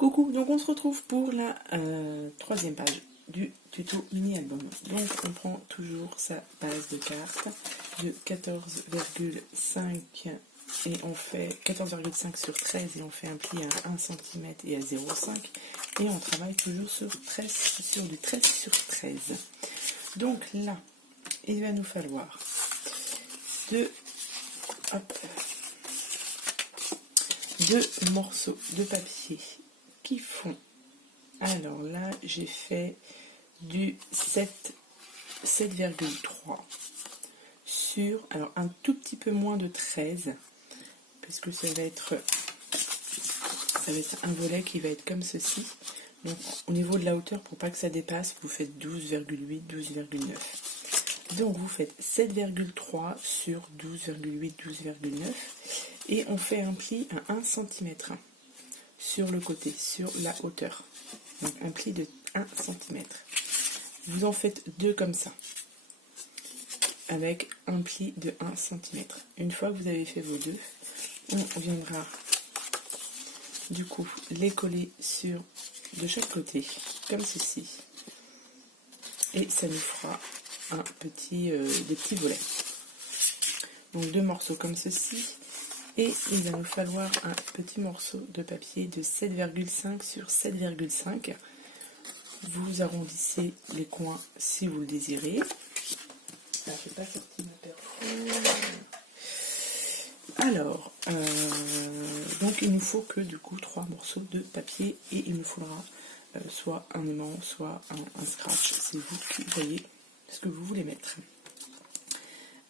Coucou, donc on se retrouve pour la troisième page du tuto mini album. Donc on prend toujours sa base de cartes de 14,5 et on fait 14,5 sur 13 et on fait un pli à 1 cm et à 0,5 et on travaille toujours sur du 13 sur 13. Donc là, il va nous falloir deux morceaux de papier qui font, alors là j'ai fait du 7,3 sur, alors un tout petit peu moins de 13 parce que ça va être un volet qui va être comme ceci. Donc au niveau de la hauteur, pour pas que ça dépasse, vous faites 12,8, 12,9. Donc vous faites 7,3 sur 12,8, 12,9 et on fait un pli à 1 cm sur le côté, sur la hauteur. Donc un pli de 1 cm. Vous en faites deux comme ça, avec un pli de 1 cm. Une fois que vous avez fait vos deux, on viendra du coup les coller sur de chaque côté, comme ceci. Et ça nous fera des petits volets. Donc deux morceaux comme ceci. Et il va nous falloir un petit morceau de papier de 7,5 sur 7,5. Vous arrondissez les coins si vous le désirez. Ah, je n'ai pas sorti ma perfo. Alors, donc il nous faut que du coup 3 morceaux de papier et il nous faudra soit un aimant, soit un scratch. C'est vous qui voyez ce que vous voulez mettre.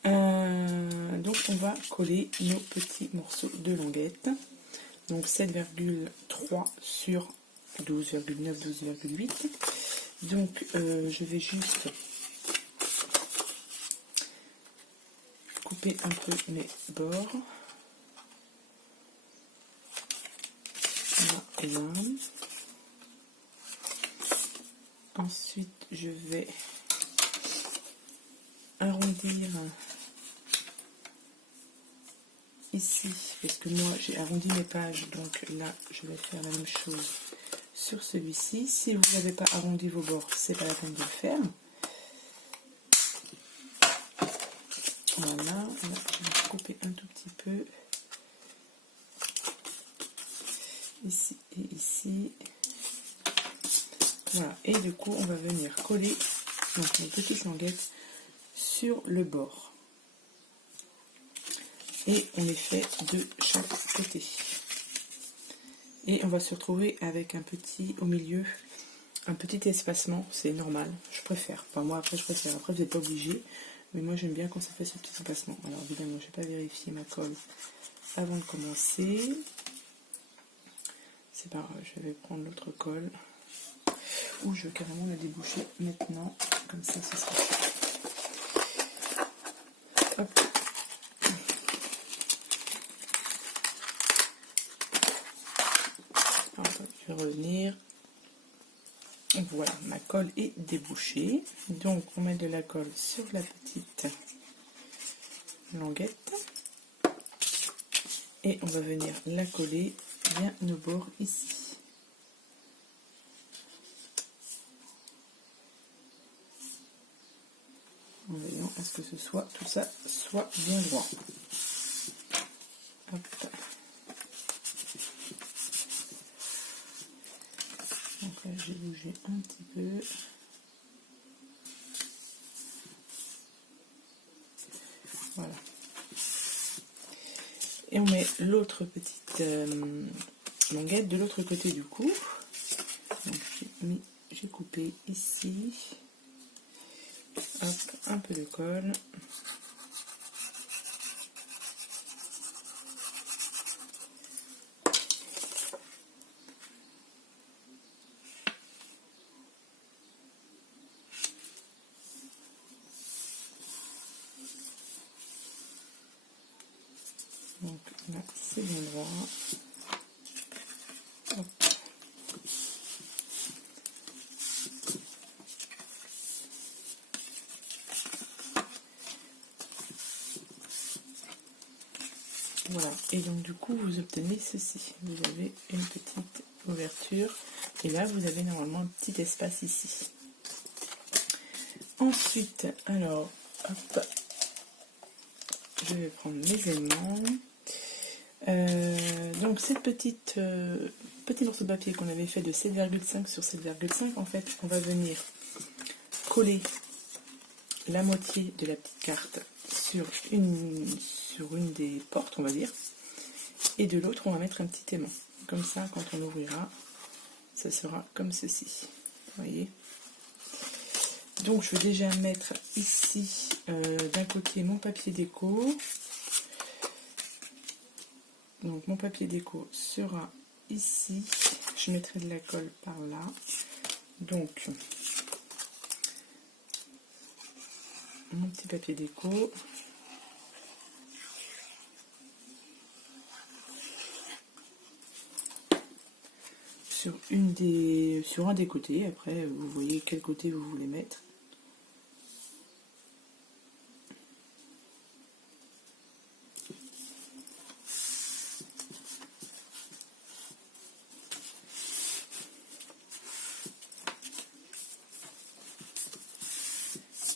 Donc on va coller nos petits morceaux de languette. Donc 7,3 sur 12,9, 12,8. Donc je vais juste couper un peu mes bords. Là et là. Ensuite je vais arrondir ici, parce que moi j'ai arrondi mes pages, donc là je vais faire la même chose sur celui-ci. Si vous n'avez pas arrondi vos bords, c'est pas la peine de le faire. Voilà, là, je vais couper un tout petit peu ici et ici. Voilà, et du coup on va venir coller donc les petites languettes sur le bord. Et on les fait de chaque côté. Et on va se retrouver avec un petit, au milieu, un petit espacement, c'est normal, je préfère. Enfin moi après je préfère, après vous n'êtes pas obligé, mais moi j'aime bien quand ça fait ce petit espacement. Alors évidemment je n'ai pas vérifié ma colle avant de commencer. C'est pas grave, je vais prendre l'autre colle. Ou je vais carrément la déboucher maintenant, comme ça ce sera fait. Hop. Je vais revenir. Voilà, ma colle est débouchée. Donc on met de la colle sur la petite languette. Et on va venir la coller bien au bord ici. En veillant à ce que tout ça soit bien droit. Hop. Donc là j'ai bougé un petit peu. Voilà. Et on met l'autre petite languette de l'autre côté du coup. Donc j'ai coupé ici. Hop, un peu de colle. Donc là, c'est bien droit. Hop. Voilà. Et donc du coup, vous obtenez ceci. Vous avez une petite ouverture. Et là, vous avez normalement un petit espace ici. Ensuite, alors, hop, je vais prendre mes aimants. Donc cette petit morceau de papier qu'on avait fait de 7,5 sur 7,5, en fait, on va venir coller la moitié de la petite carte sur une des portes, on va dire, et de l'autre, on va mettre un petit aimant. Comme ça, quand on ouvrira, ça sera comme ceci. Vous voyez? Donc, je vais déjà mettre ici, d'un côté, mon papier déco. Donc, mon papier déco sera ici. Je mettrai de la colle par là. Donc, mon petit papier déco. Sur un des côtés. Après, vous voyez quel côté vous voulez mettre.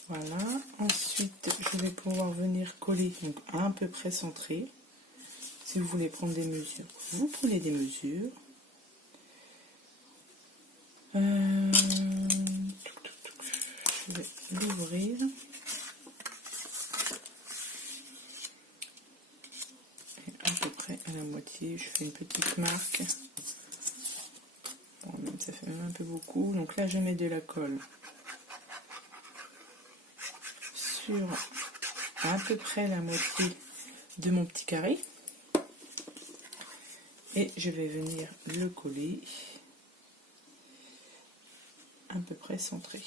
Voilà. Ensuite, je vais pouvoir venir coller, donc à peu près centré. Si vous voulez prendre des mesures, vous prenez des mesures. Je vais l'ouvrir. Et à peu près à la moitié, je fais une petite marque. Bon, même, ça fait même un peu beaucoup. Donc là, je mets de la colle sur à peu près la moitié de mon petit carré. Et je vais venir le coller à peu près centré.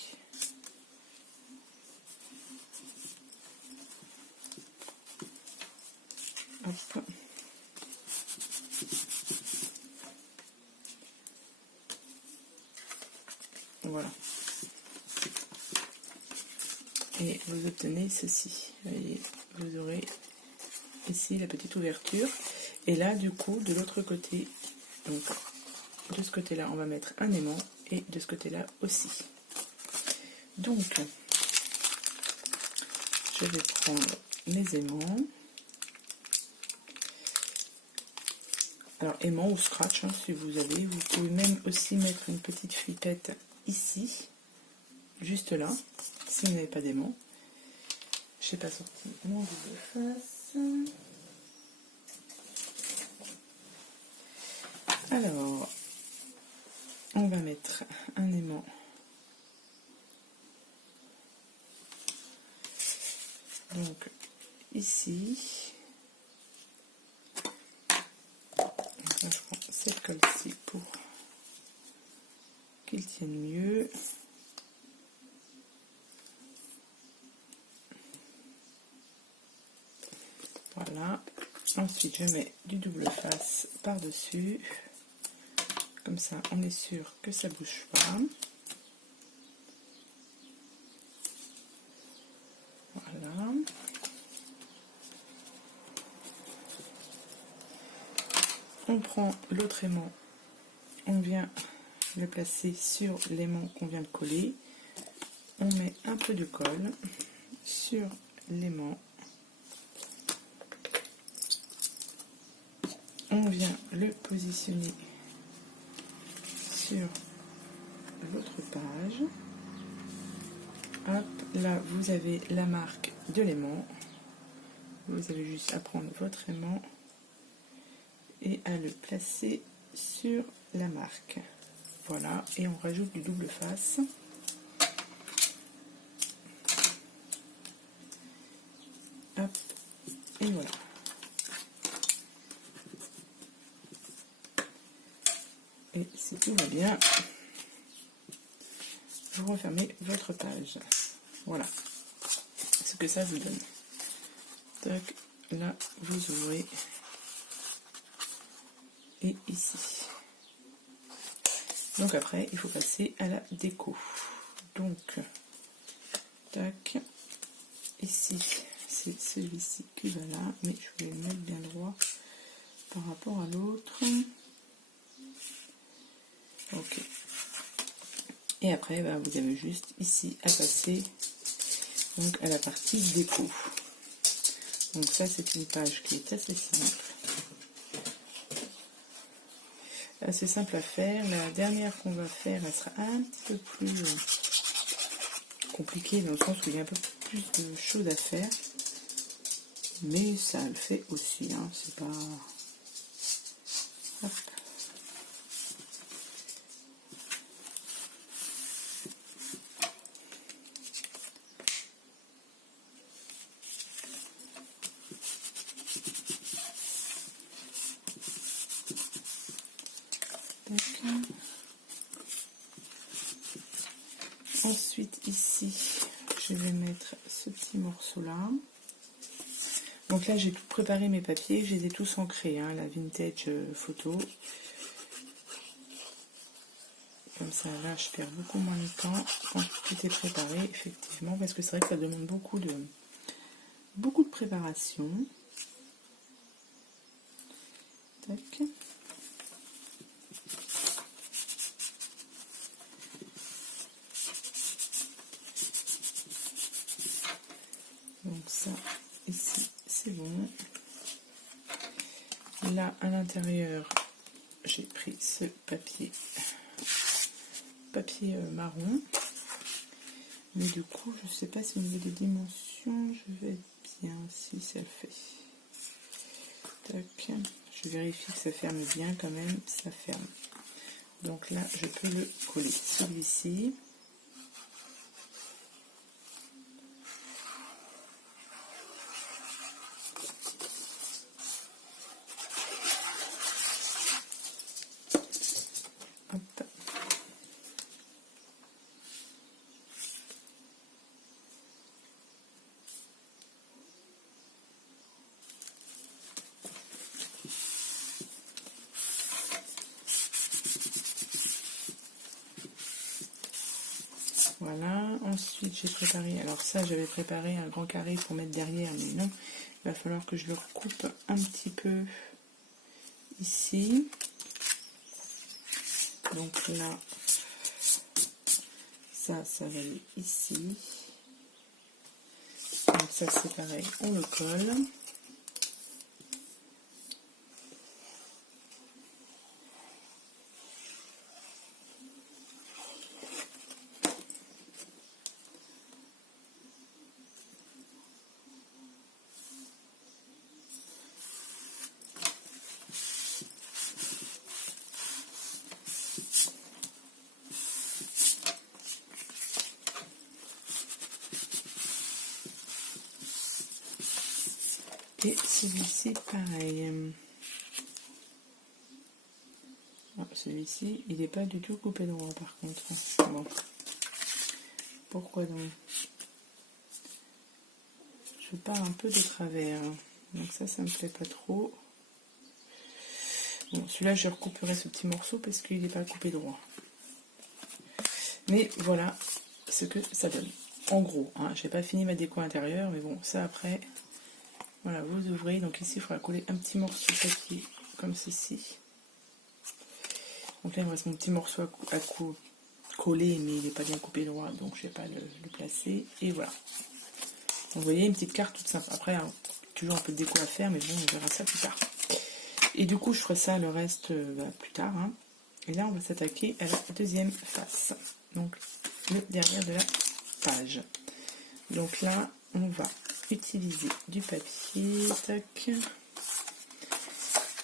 Hop. Voilà. Et vous obtenez ceci. Vous voyez, vous aurez ici la petite ouverture. Et là, du coup, de l'autre côté, donc de ce côté-là, on va mettre un aimant et de ce côté-là aussi. Donc, je vais prendre mes aimants. Alors, aimant ou scratch, hein, si vous avez. Vous pouvez même aussi mettre une petite flippette ici, juste là, si vous n'avez pas d'aimant. Je n'ai pas sorti mon double face. Alors, on va mettre un aimant donc ici. Donc là, je prends cette colle-ci pour qu'il tienne mieux. Voilà. Ensuite, je mets du double face par-dessus. Comme ça, on est sûr que ça ne bouge pas. Voilà. On prend l'autre aimant, on vient le placer sur l'aimant qu'on vient de coller. On met un peu de colle sur l'aimant. On vient le positionner sur l'autre page. Hop, là vous avez la marque de l'aimant. Vous avez juste à prendre votre aimant et à le placer sur la marque. Voilà, et on rajoute du double face. Hop, et voilà. Et si tout va bien, vous refermez votre page. Voilà ce que ça vous donne. Tac, là vous ouvrez. Et ici. Donc après, il faut passer à la déco. Donc, tac, ici, c'est celui-ci qui va là, mais je vais le mettre bien droit par rapport à l'autre. Ok. Et après, bah, vous avez juste ici à passer donc à la partie déco. Donc ça, c'est une page qui est assez simple. Assez simple à faire. La dernière qu'on va faire, elle sera un petit peu plus compliquée dans le sens où il y a un peu plus de choses à faire. Mais ça le fait aussi, hein. C'est pas... Hop. Ensuite ici je vais mettre ce petit morceau là. Donc là j'ai tout préparé mes papiers, je les ai tous ancrés, hein, la vintage photo. Comme ça là je perds beaucoup moins de temps quand tout est préparé, effectivement, parce que c'est vrai que ça demande beaucoup de préparation. Tac. Donc ça, ici, c'est bon. Là, à l'intérieur, j'ai pris ce papier marron. Mais du coup, je sais pas si au niveau des dimensions, je vais être bien, si ça le fait. Tac. Je vérifie que ça ferme bien quand même, ça ferme. Donc là, je peux le coller. Celui-ci. Hop. Voilà, ensuite j'ai préparé, alors ça j'avais préparé un grand carré pour mettre derrière, mais non, il va falloir que je le recoupe un petit peu ici. Donc là, ça va aller ici. Donc ça c'est pareil, on le colle. Et celui-ci, pareil. Celui-ci, il n'est pas du tout coupé droit par contre. Bon. Pourquoi donc? Je pars un peu de travers. Donc ça me plaît pas trop. Bon, celui-là, je recouperai ce petit morceau parce qu'il n'est pas coupé droit. Mais voilà ce que ça donne. En gros, hein, je n'ai pas fini ma déco intérieure, mais bon, ça après... Voilà, vous ouvrez, donc ici il faudra coller un petit morceau de papier comme ceci. Donc là il me reste mon petit morceau à coller, mais il n'est pas bien coupé droit, donc je ne vais pas le placer. Et voilà. Donc vous voyez, une petite carte toute simple. Après, hein, toujours un peu de déco à faire, mais bon, on verra ça plus tard. Et du coup, je ferai ça le reste plus tard. Hein. Et là, on va s'attaquer à la deuxième face. Donc, le derrière de la page. Donc là, on va utiliser du papier. Tac.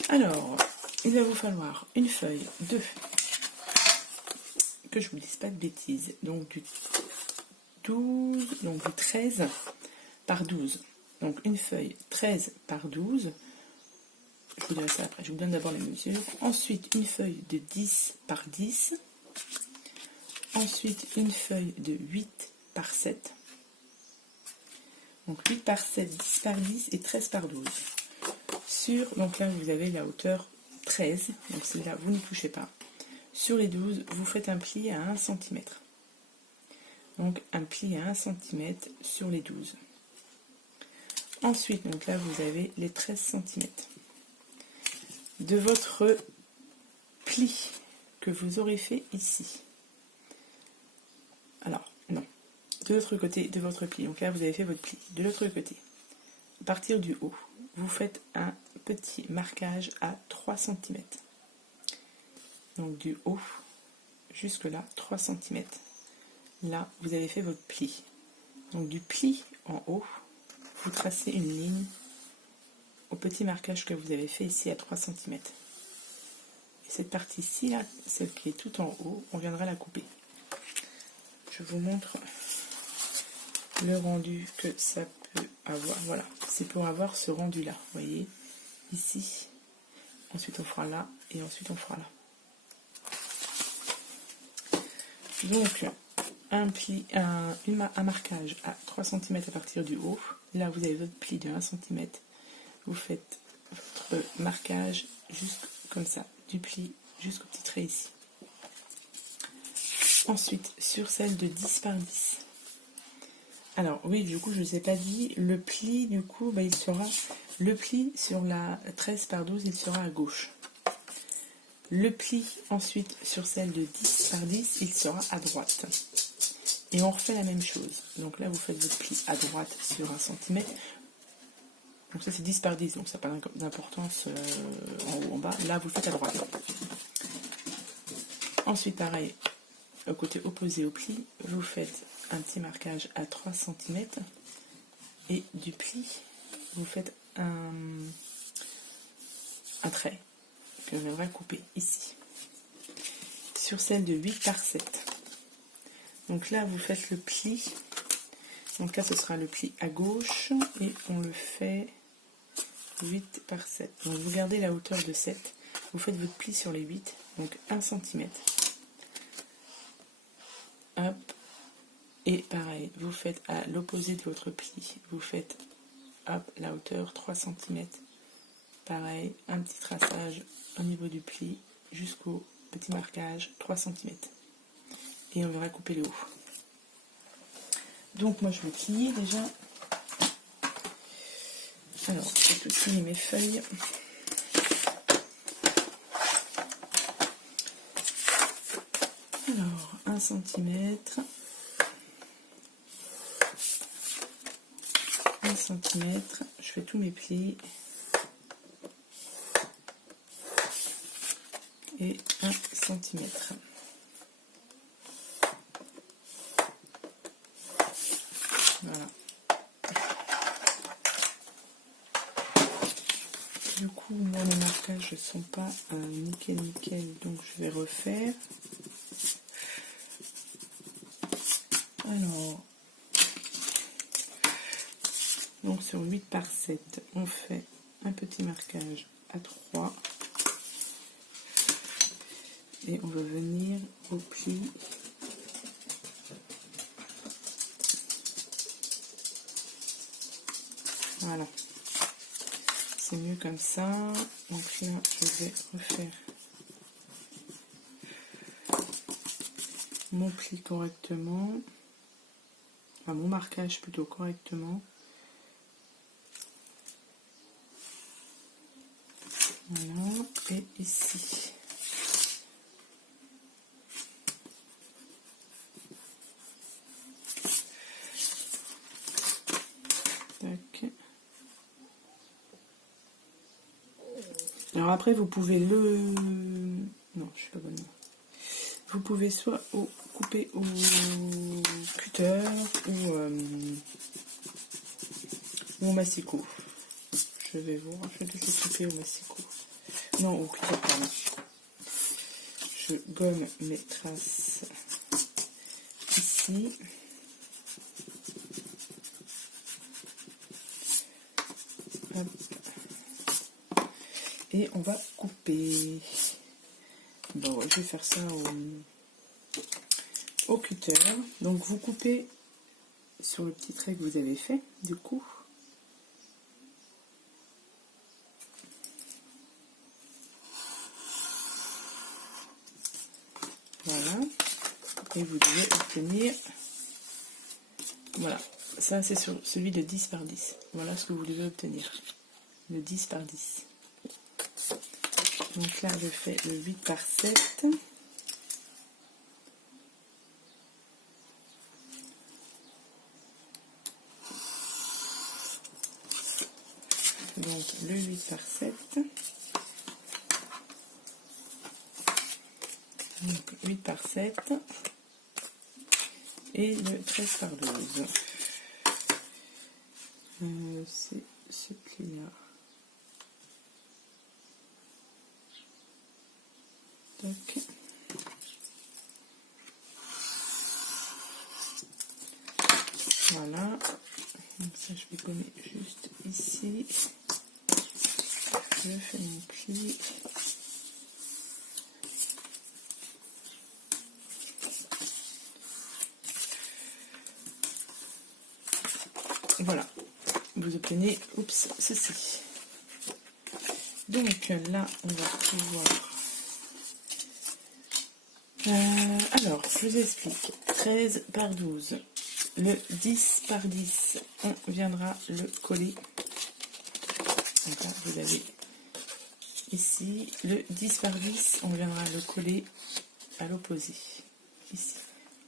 Alors, il va vous falloir une feuille de... que je vous dise pas de bêtises. Donc du 12, donc du 13 par 12. Donc une feuille 13 par 12. Je vous dirai ça après. Je vous donne d'abord les mesures. Ensuite, une feuille de 10 par 10. Ensuite, une feuille de 8 par 7. Donc 8 par 7, 10 par 10 et 13 par 12. Donc là, vous avez la hauteur 13. Donc celle-là, vous ne touchez pas. Sur les 12, vous faites un pli à 1 cm. Donc un pli à 1 cm sur les 12. Ensuite, donc là, vous avez les 13 cm. De votre pli que vous aurez fait ici. Alors, non, de l'autre côté de votre pli. Donc là, vous avez fait votre pli. De l'autre côté, à partir du haut, vous faites un petit marquage à 3 cm. Donc du haut jusque là, 3 cm. Là, vous avez fait votre pli. Donc du pli en haut, vous tracez une ligne au petit marquage que vous avez fait ici à 3 cm. Et cette partie-ci, là, celle qui est tout en haut, on viendra la couper. Je vous montre le rendu que ça peut avoir. Voilà, c'est pour avoir ce rendu-là. Vous voyez, ici. Ensuite, on fera là. Et ensuite, on fera là. Donc, un marquage à 3 cm à partir du haut. Là, vous avez votre pli de 1 cm. Vous faites votre marquage juste comme ça, du pli jusqu'au petit trait ici. Ensuite, sur celle de 10 par 10. Alors, oui, du coup, je ne vous ai pas dit, le pli, du coup, bah, il sera, le pli sur la 13 par 12, il sera à gauche. Le pli, ensuite, sur celle de 10 par 10, il sera à droite. Et on refait la même chose. Donc là, vous faites votre pli à droite sur 1 cm. Donc ça, c'est 10 par 10, donc ça n'a pas d'importance en haut, en bas. Là, vous le faites à droite. Ensuite, pareil, au côté opposé au pli, vous faites un petit marquage à 3 cm. Et du pli, vous faites un trait que je viendrai couper ici. Sur celle de 8 par 7. Donc là, vous faites le pli. Donc là, ce sera le pli à gauche. Et on le fait 8 par 7. Donc vous gardez la hauteur de 7. Vous faites votre pli sur les 8. Donc 1 cm. Hop. Et pareil, vous faites à l'opposé de votre pli. Vous faites, hop, la hauteur 3 cm. Pareil, un petit traçage au niveau du pli jusqu'au petit marquage 3 cm. Et on verra couper le haut. Donc moi je vais plier déjà. Alors, j'ai tout plié mes feuilles. Alors, 1 cm. 1 cm. Je fais tous mes plis. Et 1 cm. Voilà. Du coup, moi, les marquages ne sont pas nickel, donc je vais refaire. Alors, donc sur 8 par 7, on fait un petit marquage à 3. Et on va venir au pli. Voilà. C'est mieux comme ça. Donc là, je vais refaire mon pli correctement. Enfin, mon marquage plutôt correctement. Voilà. Et ici. Tac. Alors après, vous pouvez le... Non, je suis pas bonne. Vous pouvez soit couper au cutter ou au massicot. Je vais le couper au massicot. Non, au cutter, pardon. Je gomme mes traces ici. Hop. Et on va couper. Bon, je vais faire ça au cutter. Donc vous coupez sur le petit trait que vous avez fait, du coup. Voilà. Et vous devez obtenir... Voilà. Ça, c'est sur celui de 10 par 10. Voilà ce que vous devez obtenir. Le 10 par 10. Donc là, je fais le 8 par 7. par 7. Donc 8 par 7. Et le 13 par 12. C'est ce pli-là. Donc, voilà. Donc ça, je vais gommer juste ici. Je fais mon pli. Voilà. Vous obtenez, oups, ceci. Donc là, on va pouvoir... alors, je vous explique. 13 par 12. Le 10 par 10, on viendra le coller. Donc là, vous avez ici. Le 10 par 10, on viendra le coller à l'opposé. Ici.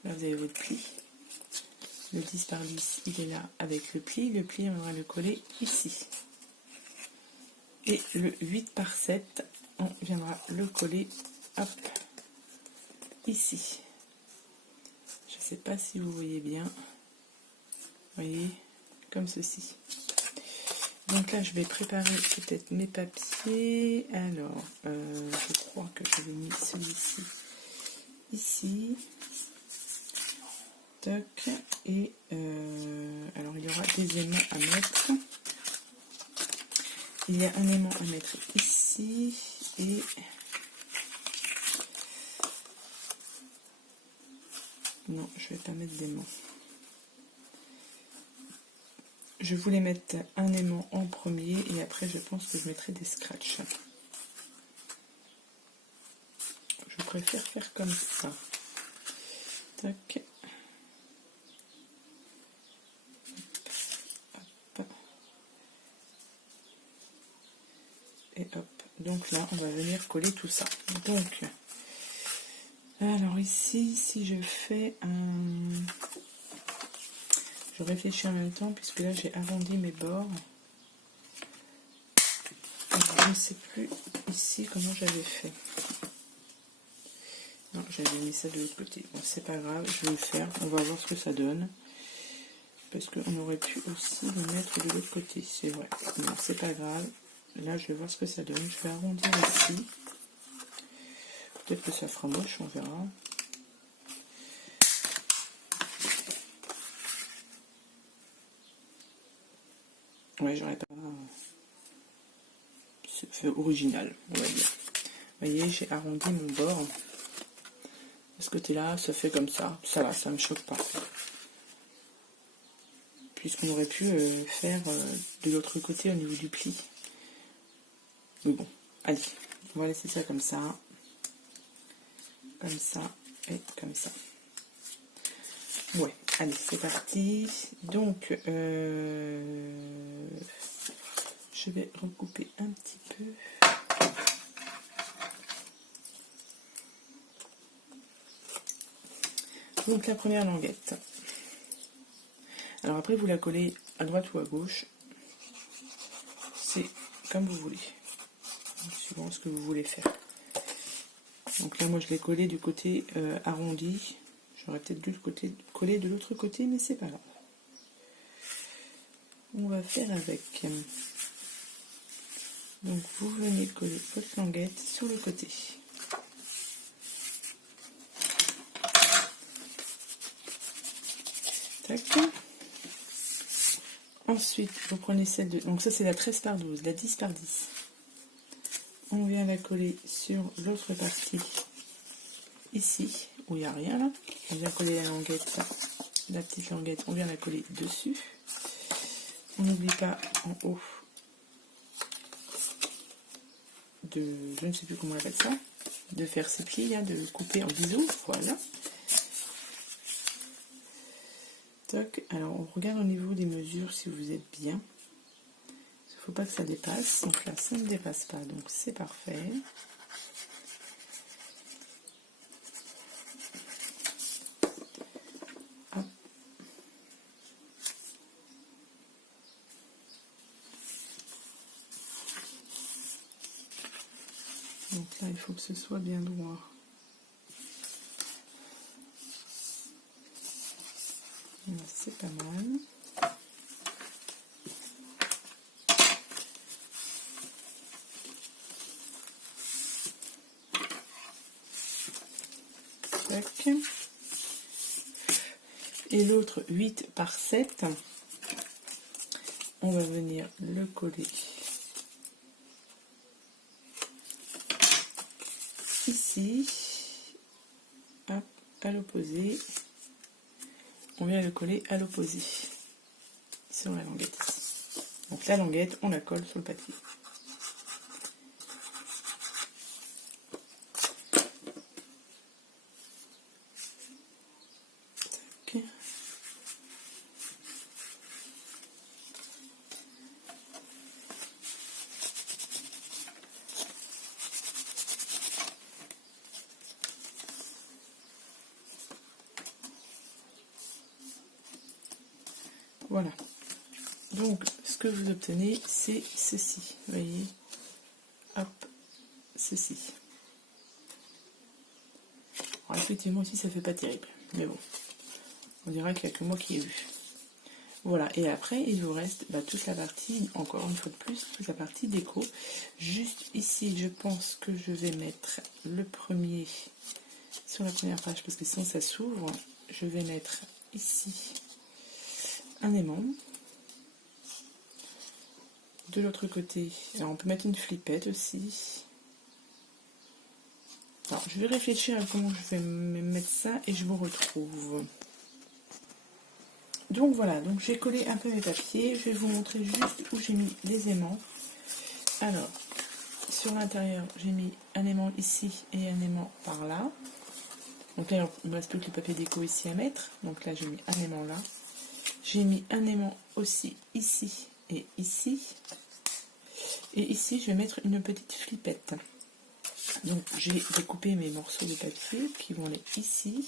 Là, vous avez votre pli. Le 10 par 10, il est là avec le pli. Le pli, on viendra le coller ici. Et le 8 par 7, on viendra le coller, hop, ici. Je ne sais pas si vous voyez bien. Vous voyez, comme ceci. Donc là, je vais préparer peut-être mes papiers. Alors, je crois que j'avais mis celui-ci ici. Toc. Et alors, il y aura des aimants à mettre. Il y a un aimant à mettre ici. Et non, je vais pas mettre d'aimant. Je voulais mettre un aimant en premier et après je pense que je mettrai des scratchs. Je préfère faire comme ça. Tac. Hop. Et hop. Donc là, on va venir coller tout ça. Donc, alors ici, si je fais un... Je réfléchis en même temps puisque là j'ai arrondi mes bords. Je ne sais plus ici comment j'avais fait. Non, j'avais mis ça de l'autre côté. Bon, c'est pas grave, je vais le faire. On va voir ce que ça donne. Parce qu'on aurait pu aussi le mettre de l'autre côté, c'est vrai. Non, c'est pas grave. Là, je vais voir ce que ça donne. Je vais arrondir ici. Peut-être que ça fera moche, on verra. Ouais, j'aurais pas... C'est fait original, on va dire. Vous voyez, j'ai arrondi mon bord. De ce côté-là, ça fait comme ça. Ça va, ça me choque pas. Puisqu'on aurait pu faire de l'autre côté au niveau du pli. Mais bon, allez, on va laisser ça comme ça. Comme ça et comme ça. Ouais, allez, c'est parti. Donc, je vais recouper un petit peu. Donc, la première languette. Alors après, vous la collez à droite ou à gauche. C'est comme vous voulez. Suivant ce que vous voulez faire. Donc là, moi, je l'ai collé du côté arrondi. J'aurais peut-être dû le coller de l'autre côté, mais c'est pas grave. On va faire avec. Donc, vous venez coller votre languette sur le côté. Tac. Ensuite, vous prenez celle de... Donc ça, c'est la 13 par 12, la 10 par 10. On vient la coller sur l'autre partie, ici, où il n'y a rien là. On vient coller la languette, la petite languette, on vient la coller dessus. On n'oublie pas en haut de, je ne sais plus comment on appelle ça, de faire ses plis, là, de couper en biseau, voilà. Toc. Alors on regarde au niveau des mesures si vous êtes bien. Il ne faut pas que ça dépasse. Donc là, ça ne dépasse pas, donc c'est parfait. Hop. Donc là, il faut que ce soit bien droit. C'est pas mal. Tac. Et l'autre 8 par 7, on va venir le coller ici, hop, à l'opposé. On vient le coller à l'opposé sur la languette. Donc la languette, on la colle sur le papier. Tac. Voilà. Donc, ce que vous obtenez, c'est ceci. Vous voyez, hop, ceci. Alors, effectivement, aussi, ça fait pas terrible. Mais bon, on dira qu'il n'y a que moi qui ai vu. Voilà, et après, il vous reste toute la partie, encore une fois de plus, toute la partie déco. Juste ici, je pense que je vais mettre le premier sur la première page, parce que sinon ça s'ouvre. Je vais mettre ici un aimant. De l'autre côté, alors on peut mettre une flippette aussi. Alors, je vais réfléchir à comment je vais mettre ça et je vous retrouve. Donc voilà, donc j'ai collé un peu mes papiers. Je vais vous montrer juste où j'ai mis les aimants. Alors, sur l'intérieur, j'ai mis un aimant ici et un aimant par là. Donc là, il ne me reste plus que le papier déco ici à mettre. Donc là, j'ai mis un aimant là. J'ai mis un aimant aussi ici et ici. Et ici, je vais mettre une petite flippette. Donc, j'ai découpé mes morceaux de papier qui vont aller ici.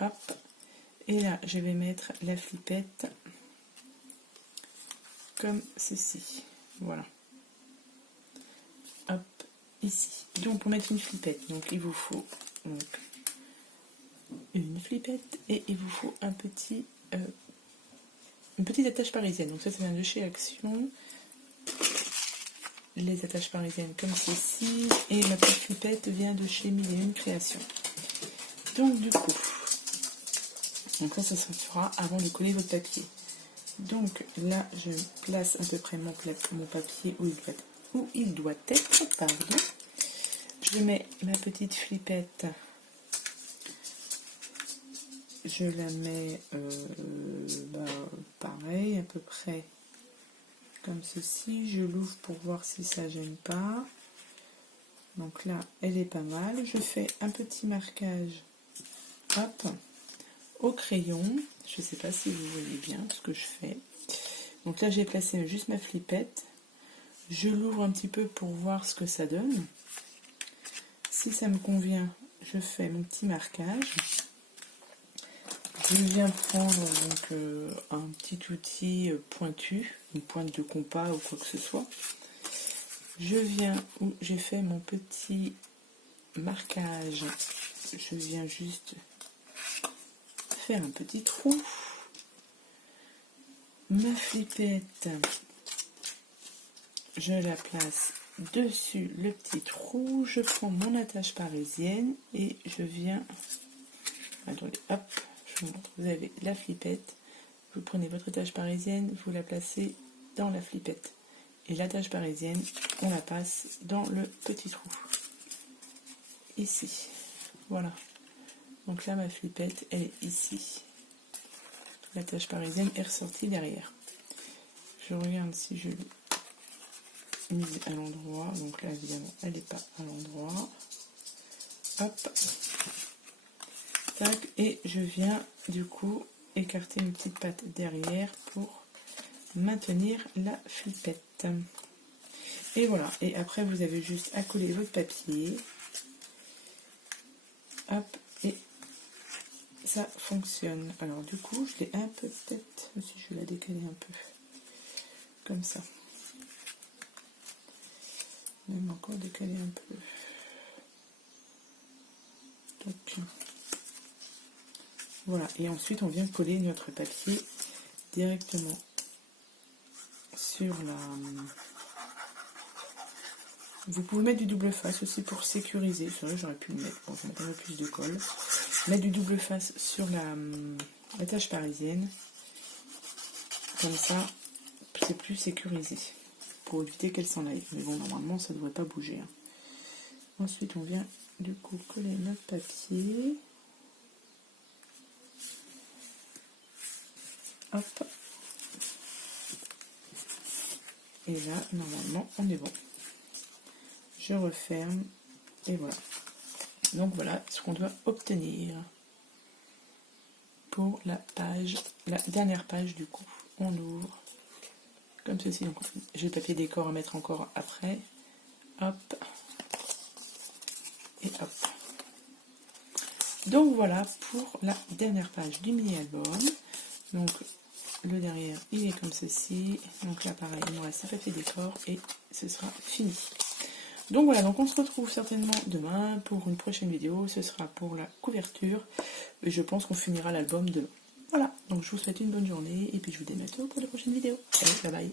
Hop. Et là, je vais mettre la flippette comme ceci. Voilà. Hop, ici. Donc, pour mettre une flippette, donc il vous faut donc, une flippette et il vous faut un petit, une petite attache parisienne. Donc ça vient de chez Action. Les attaches parisiennes comme ceci. Et ma petite flippette vient de chez Mille et Une Créations. Donc du coup, donc ça se fera avant de coller votre papier. Donc là, je place à peu près mon papier où il doit être. Pardon. Je mets ma petite flippette. Je la mets pareil, à peu près comme ceci. Je l'ouvre pour voir si ça gêne pas. Donc là, elle est pas mal. Je fais un petit marquage, hop, au crayon. Je ne sais pas si vous voyez bien ce que je fais. Donc là, j'ai placé juste ma flippette. Je l'ouvre un petit peu pour voir ce que ça donne. Si ça me convient, je fais mon petit marquage. Je viens prendre donc un petit outil pointu, une pointe de compas ou quoi que ce soit. Je viens où j'ai fait mon petit marquage. Je viens juste faire un petit trou. Ma flippette, je la place dessus le petit trou. Je prends mon attache parisienne et je viens... Attendez, hop, je vous montre. Vous avez la flippette. Vous prenez votre attache parisienne, vous la placez dans la flippette. Et l'attache parisienne, on la passe dans le petit trou. Ici. Voilà. Donc là, ma flippette, elle est ici. L'attache parisienne est ressortie derrière. Je regarde si je l'ai mise à l'endroit. Donc là, évidemment, elle n'est pas à l'endroit. Hop. Tac. Et je viens, du coup, écarter une petite patte derrière pour maintenir la flippette. Et voilà. Et après, vous avez juste à coller votre papier. Hop. Et ça fonctionne. Alors du coup, je l'ai un peu peut-être, si je vais la décaler un peu, comme ça. Même encore décaler un peu. Donc, voilà, et ensuite on vient coller notre papier directement sur la... Vous pouvez mettre du double face aussi pour sécuriser. C'est vrai, j'aurais pu le mettre. Bon, je vais mettre un peu plus de colle. Mettre du double face sur la tâche parisienne. Comme ça, c'est plus sécurisé. Pour éviter qu'elle s'en aille. Mais bon, normalement, ça ne devrait pas bouger. Hein. Ensuite, on vient du coup coller notre papier. Hop. Et là, normalement, on est bon. Je referme. Et voilà. Donc voilà ce qu'on doit obtenir pour la page, la dernière page du coup. On ouvre comme ceci. Donc j'ai le papier décor à mettre encore après. Hop. Et hop. Donc voilà pour la dernière page du mini-album. Donc le derrière il est comme ceci. Donc là pareil, il nous reste un papier décor et ce sera fini. Donc voilà, donc on se retrouve certainement demain pour une prochaine vidéo. Ce sera pour la couverture. Et je pense qu'on finira l'album demain. Voilà, donc je vous souhaite une bonne journée et puis je vous dis à bientôt pour la prochaine vidéo. Allez, bye bye.